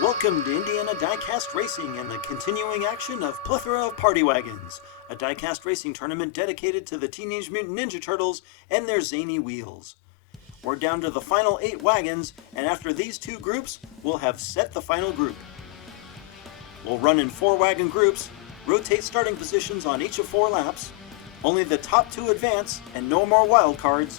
Welcome to Indiana Diecast Racing and the continuing action of Plethora of Party Wagons, a diecast racing tournament dedicated to the Teenage Mutant Ninja Turtles and their zany wheels. We're down to the final 8 wagons, and after these 2 groups, we'll have set the final group. We'll run in 4 wagon groups, rotate starting positions on each of 4 laps, only the top 2 advance, and no more wild cards.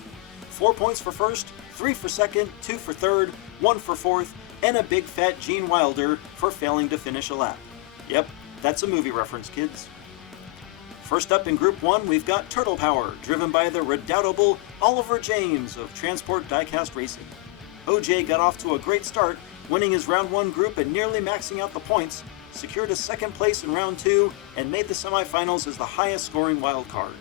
4 points for first, 3 for second, 2 for third, 1 for fourth, and a big fat Gene Wilder for failing to finish a lap. Yep, that's a movie reference, kids. First up in Group 1, we've got Turtle Power, driven by the redoubtable Oliver James of Transport Diecast Racing. OJ got off to a great start, winning his Round 1 group and nearly maxing out the points, secured a second place in Round 2, and made the semifinals as the highest scoring wild card.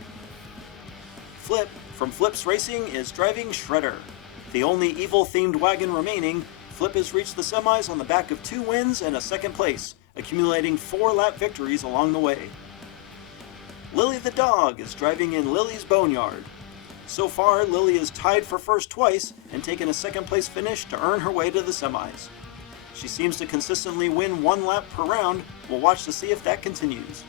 Flip, from Flip's Racing, is driving Shredder. The only evil-themed wagon remaining, Flip has reached the semis on the back of 2 wins and a second place, accumulating 4 lap victories along the way. Lily the Dog is driving in Lily's Boneyard. So far, Lily is tied for first twice and taken a second place finish to earn her way to the semis. She seems to consistently win 1 lap per round. We'll watch to see if that continues.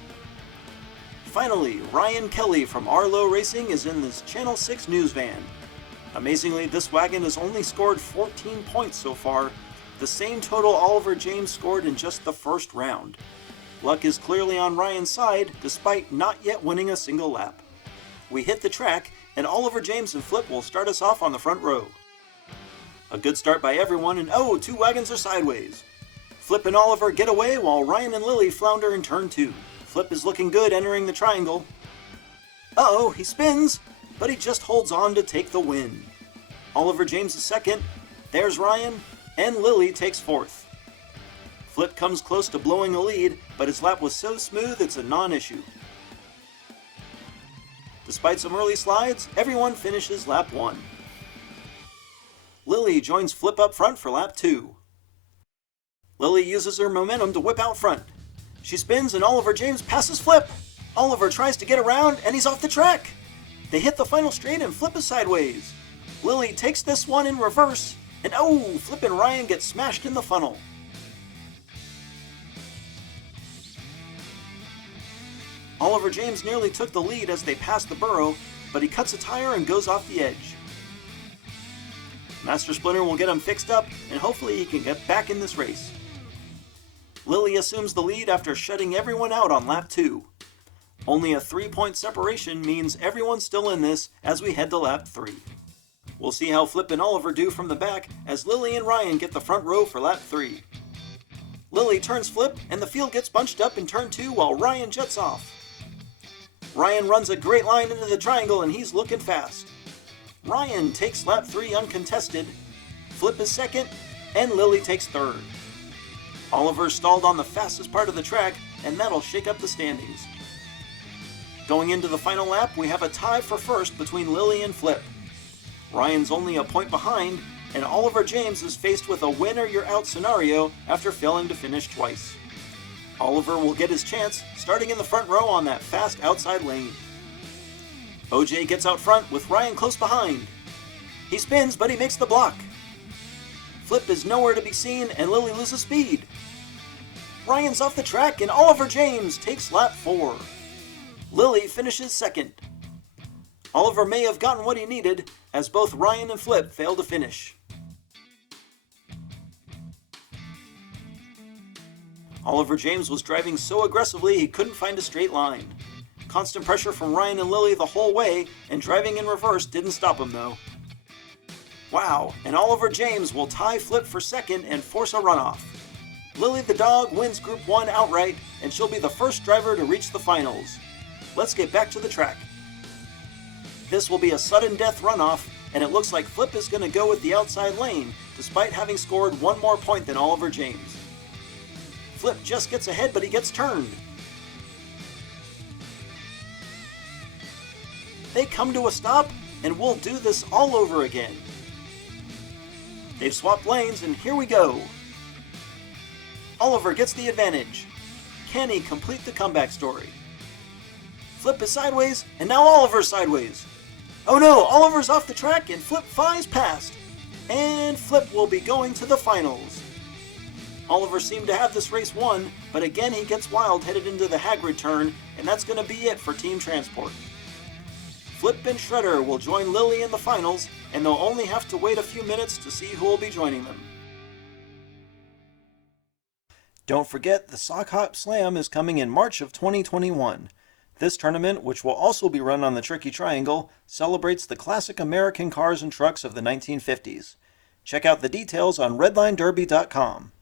Finally, Ryan Kelly from Arlo Racing is in this Channel 6 news van. Amazingly, this wagon has only scored 14 points so far, the same total Oliver James scored in just the first round. Luck is clearly on Ryan's side, despite not yet winning a single lap. We hit the track, and Oliver James and Flip will start us off on the front row. A good start by everyone, and 2 wagons are sideways. Flip and Oliver get away while Ryan and Lily flounder in turn 2. Flip is looking good entering the triangle. He spins, but he just holds on to take the win. Oliver James is second, there's Ryan, and Lily takes fourth. Flip comes close to blowing a lead, but his lap was so smooth it's a non-issue. Despite some early slides, everyone finishes lap 1. Lily joins Flip up front for lap 2. Lily uses her momentum to whip out front. She spins and Oliver James passes Flip. Oliver tries to get around and he's off the track. They hit the final straight and Flip is sideways. Lily takes this one in reverse, and Flip and Ryan get smashed in the funnel. Oliver James nearly took the lead as they passed the burrow, but he cuts a tire and goes off the edge. Master Splinter will get him fixed up, and hopefully he can get back in this race. Lily assumes the lead after shutting everyone out on lap 2. Only a 3-point separation means everyone's still in this as we head to lap 3. We'll see how Flip and Oliver do from the back as Lily and Ryan get the front row for lap 3. Lily turns Flip and the field gets bunched up in turn 2 while Ryan jets off. Ryan runs a great line into the triangle and he's looking fast. Ryan takes lap 3 uncontested, Flip is second, and Lily takes third. Oliver stalled on the fastest part of the track and that'll shake up the standings. Going into the final lap, we have a tie for first between Lily and Flip. Ryan's only a point behind, and Oliver James is faced with a win-or-you're-out scenario after failing to finish twice. Oliver will get his chance, starting in the front row on that fast outside lane. OJ gets out front with Ryan close behind. He spins, but he makes the block. Flip is nowhere to be seen, and Lily loses speed. Ryan's off the track, and Oliver James takes lap 4. Lily finishes second. Oliver may have gotten what he needed, as both Ryan and Flip failed to finish. Oliver James was driving so aggressively he couldn't find a straight line. Constant pressure from Ryan and Lily the whole way, and driving in reverse didn't stop him though. Wow, and Oliver James will tie Flip for second and force a runoff. Lily the Dog wins Group 1 outright, and she'll be the first driver to reach the finals. Let's get back to the track. This will be a sudden death runoff, and it looks like Flip is going to go with the outside lane, despite having scored 1 more point than Oliver James. Flip just gets ahead, but he gets turned. They come to a stop, and we'll do this all over again. They've swapped lanes, and here we go. Oliver gets the advantage. Can he complete the comeback story? Flip is sideways, and now Oliver's sideways. Oh no, Oliver's off the track and Flip flies past. And Flip will be going to the finals. Oliver seemed to have this race won, but again he gets wild headed into the Hagrid turn, and that's going to be it for Team Transport. Flip and Shredder will join Lily in the finals, and they'll only have to wait a few minutes to see who will be joining them. Don't forget, the Sock Hop Slam is coming in March of 2021. This tournament, which will also be run on the Tricky Triangle, celebrates the classic American cars and trucks of the 1950s. Check out the details on redlinederby.com.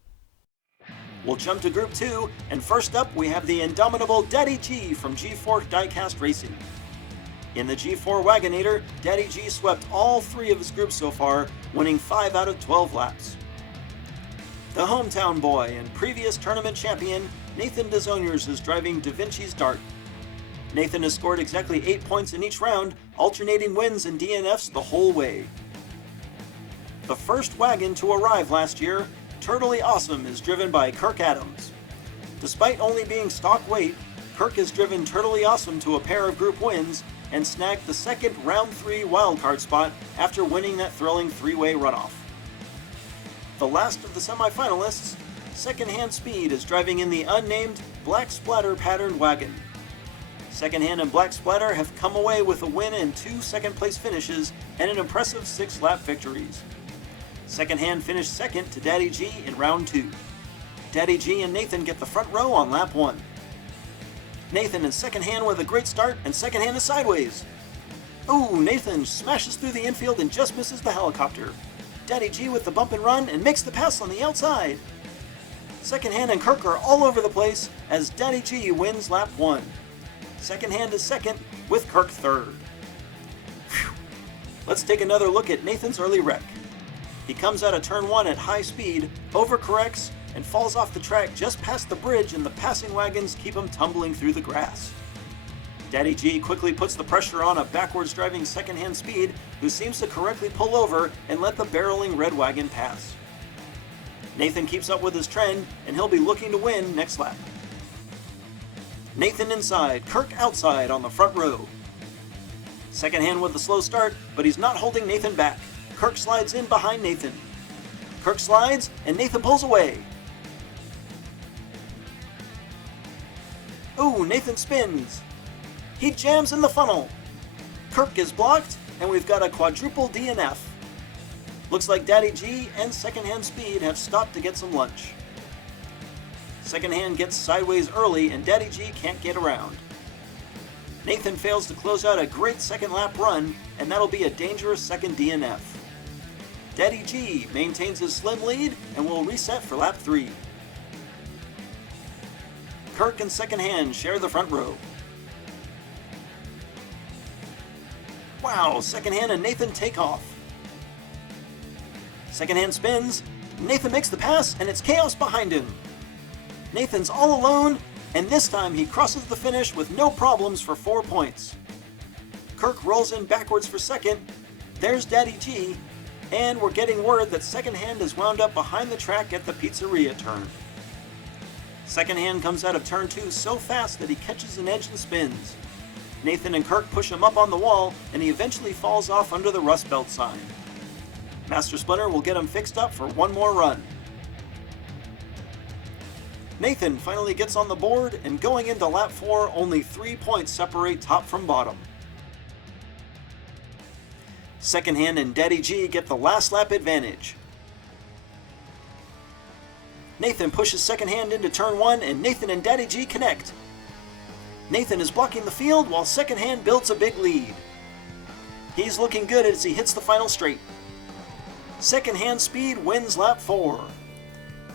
We'll jump to Group 2, and first up we have the indomitable Daddy G from G4 Diecast Racing. In the G4 Wagonator, Daddy G swept all 3 of his groups so far, winning 5 out of 12 laps. The hometown boy and previous tournament champion, Nathan DeZoniers, is driving Da Vinci's Dart. Nathan has scored exactly 8 points in each round, alternating wins and DNFs the whole way. The first wagon to arrive last year, Turtly Awesome, is driven by Kirk Adams. Despite only being stock weight, Kirk has driven Turtly Awesome to a pair of group wins and snagged the second round 3 wildcard spot after winning that thrilling 3-way runoff. The last of the semifinalists, Secondhand Speed, is driving in the unnamed Black Splatter patterned wagon. Secondhand and Black Splatter have come away with a win and 2 second-place finishes and an impressive 6-lap victories. Secondhand finished second to Daddy G in round 2. Daddy G and Nathan get the front row on lap 1. Nathan and Secondhand with a great start, and Secondhand is sideways. Ooh, Nathan smashes through the infield and just misses the helicopter. Daddy G with the bump and run and makes the pass on the outside. Secondhand and Kirk are all over the place as Daddy G wins lap 1. Secondhand is second, with Kirk third. Whew. Let's take another look at Nathan's early wreck. He comes out of turn 1 at high speed, overcorrects, and falls off the track just past the bridge, and the passing wagons keep him tumbling through the grass. Daddy G quickly puts the pressure on a backwards driving Secondhand Speed, who seems to correctly pull over and let the barreling red wagon pass. Nathan keeps up with his trend, and he'll be looking to win next lap. Nathan inside, Kirk outside on the front row. Secondhand with a slow start, but he's not holding Nathan back. Kirk slides in behind Nathan. Kirk slides, and Nathan pulls away. Ooh, Nathan spins. He jams in the funnel. Kirk is blocked, and we've got a quadruple DNF. Looks like Daddy G and Secondhand Speed have stopped to get some lunch. Secondhand gets sideways early, and Daddy G can't get around. Nathan fails to close out a great second lap run, and that'll be a dangerous second DNF. Daddy G maintains his slim lead and will reset for lap 3. Kirk and Secondhand share the front row. Wow, Secondhand and Nathan take off. Secondhand spins, Nathan makes the pass, and it's chaos behind him. Nathan's all alone, and this time he crosses the finish with no problems for 4 points. Kirk rolls in backwards for second, there's Daddy G, and we're getting word that Secondhand is wound up behind the track at the pizzeria turn. Secondhand comes out of turn 2 so fast that he catches an edge and spins. Nathan and Kirk push him up on the wall, and he eventually falls off under the Rust Belt sign. Master Splinter will get him fixed up for one more run. Nathan finally gets on the board, and going into lap 4, only 3 points separate top from bottom. Secondhand and Daddy G get the last lap advantage. Nathan pushes Secondhand into turn 1, and Nathan and Daddy G connect. Nathan is blocking the field while Secondhand builds a big lead. He's looking good as he hits the final straight. Secondhand Speed wins lap 4.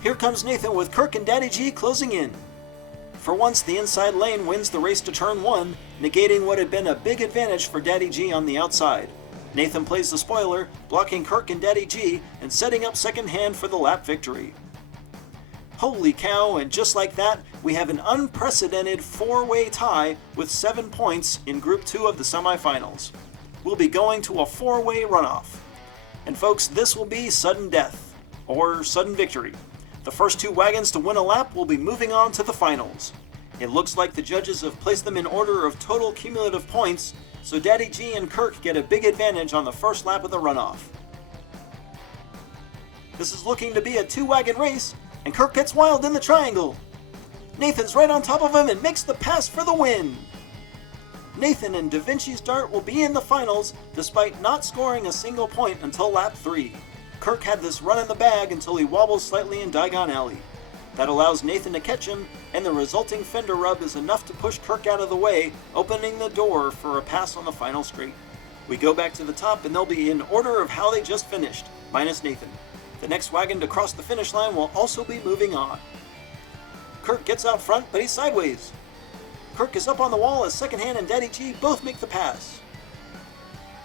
Here comes Nathan with Kirk and Daddy G closing in. For once, the inside lane wins the race to turn 1, negating what had been a big advantage for Daddy G on the outside. Nathan plays the spoiler, blocking Kirk and Daddy G and setting up Secondhand for the lap victory. Holy cow, and just like that, we have an unprecedented 4-way tie with 7 points in Group 2 of the semifinals. We'll be going to a 4-way runoff. And folks, this will be sudden death, or sudden victory. The first 2 wagons to win a lap will be moving on to the finals. It looks like the judges have placed them in order of total cumulative points, so Daddy G and Kirk get a big advantage on the first lap of the runoff. This is looking to be a 2-wagon race, And Kirk gets wild in the triangle. Nathan's right on top of him and makes the pass for the win. Nathan and Da Vinci's dart will be in the finals despite not scoring a single point until lap 3. Kirk had this run in the bag until he wobbles slightly in Diagon Alley. That allows Nathan to catch him, and the resulting fender rub is enough to push Kirk out of the way, opening the door for a pass on the final straight. We go back to the top and they'll be in order of how they just finished, minus Nathan. The next wagon to cross the finish line will also be moving on. Kirk gets out front, but he's sideways. Kirk is up on the wall as Second Hand and Daddy G both make the pass.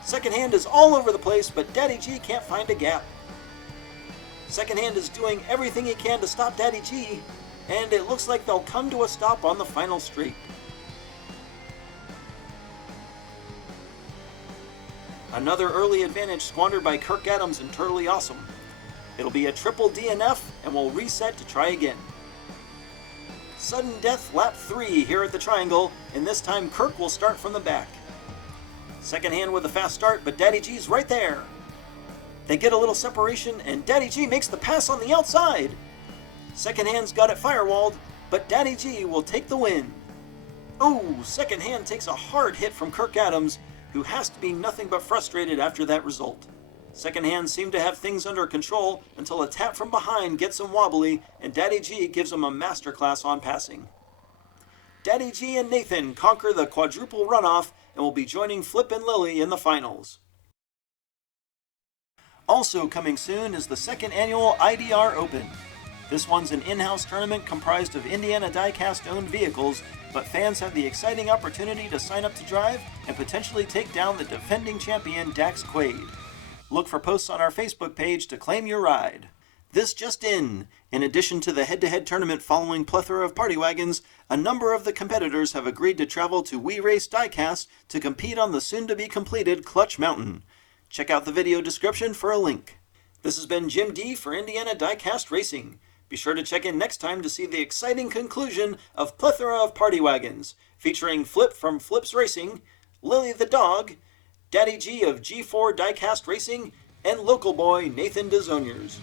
Second Hand is all over the place, but Daddy G can't find a gap. Second Hand is doing everything he can to stop Daddy G, and it looks like they'll come to a stop on the final straight. Another early advantage squandered by Kirk Adams and Turtley Awesome. It'll be a triple DNF, and we'll reset to try again. Sudden death lap 3 here at the triangle, and this time Kirk will start from the back. Second Hand with a fast start, but Daddy G's right there. They get a little separation, and Daddy G makes the pass on the outside. Second Hand's got it firewalled, but Daddy G will take the win. Oh, Second Hand takes a hard hit from Kirk Adams, who has to be nothing but frustrated after that result. Second Hand seemed to have things under control until a tap from behind gets him wobbly, and Daddy G gives him a masterclass on passing. Daddy G and Nathan conquer the quadruple runoff and will be joining Flip and Lily in the finals. Also coming soon is the second annual IDR Open. This one's an in-house tournament comprised of Indiana Diecast-owned vehicles, but fans have the exciting opportunity to sign up to drive and potentially take down the defending champion Dax Quaid. Look for posts on our Facebook page to claim your ride. This just in addition to the head-to-head tournament following Plethora of Party Wagons, a number of the competitors have agreed to travel to We Race Diecast to compete on the soon-to-be-completed Clutch Mountain. Check out the video description for a link. This has been Jim D for Indiana Diecast Racing. Be sure to check in next time to see the exciting conclusion of Plethora of Party Wagons, featuring Flip from Flips Racing, Lily the Dog, Daddy G of G4 Diecast Racing, and local boy Nathan DeZoniers.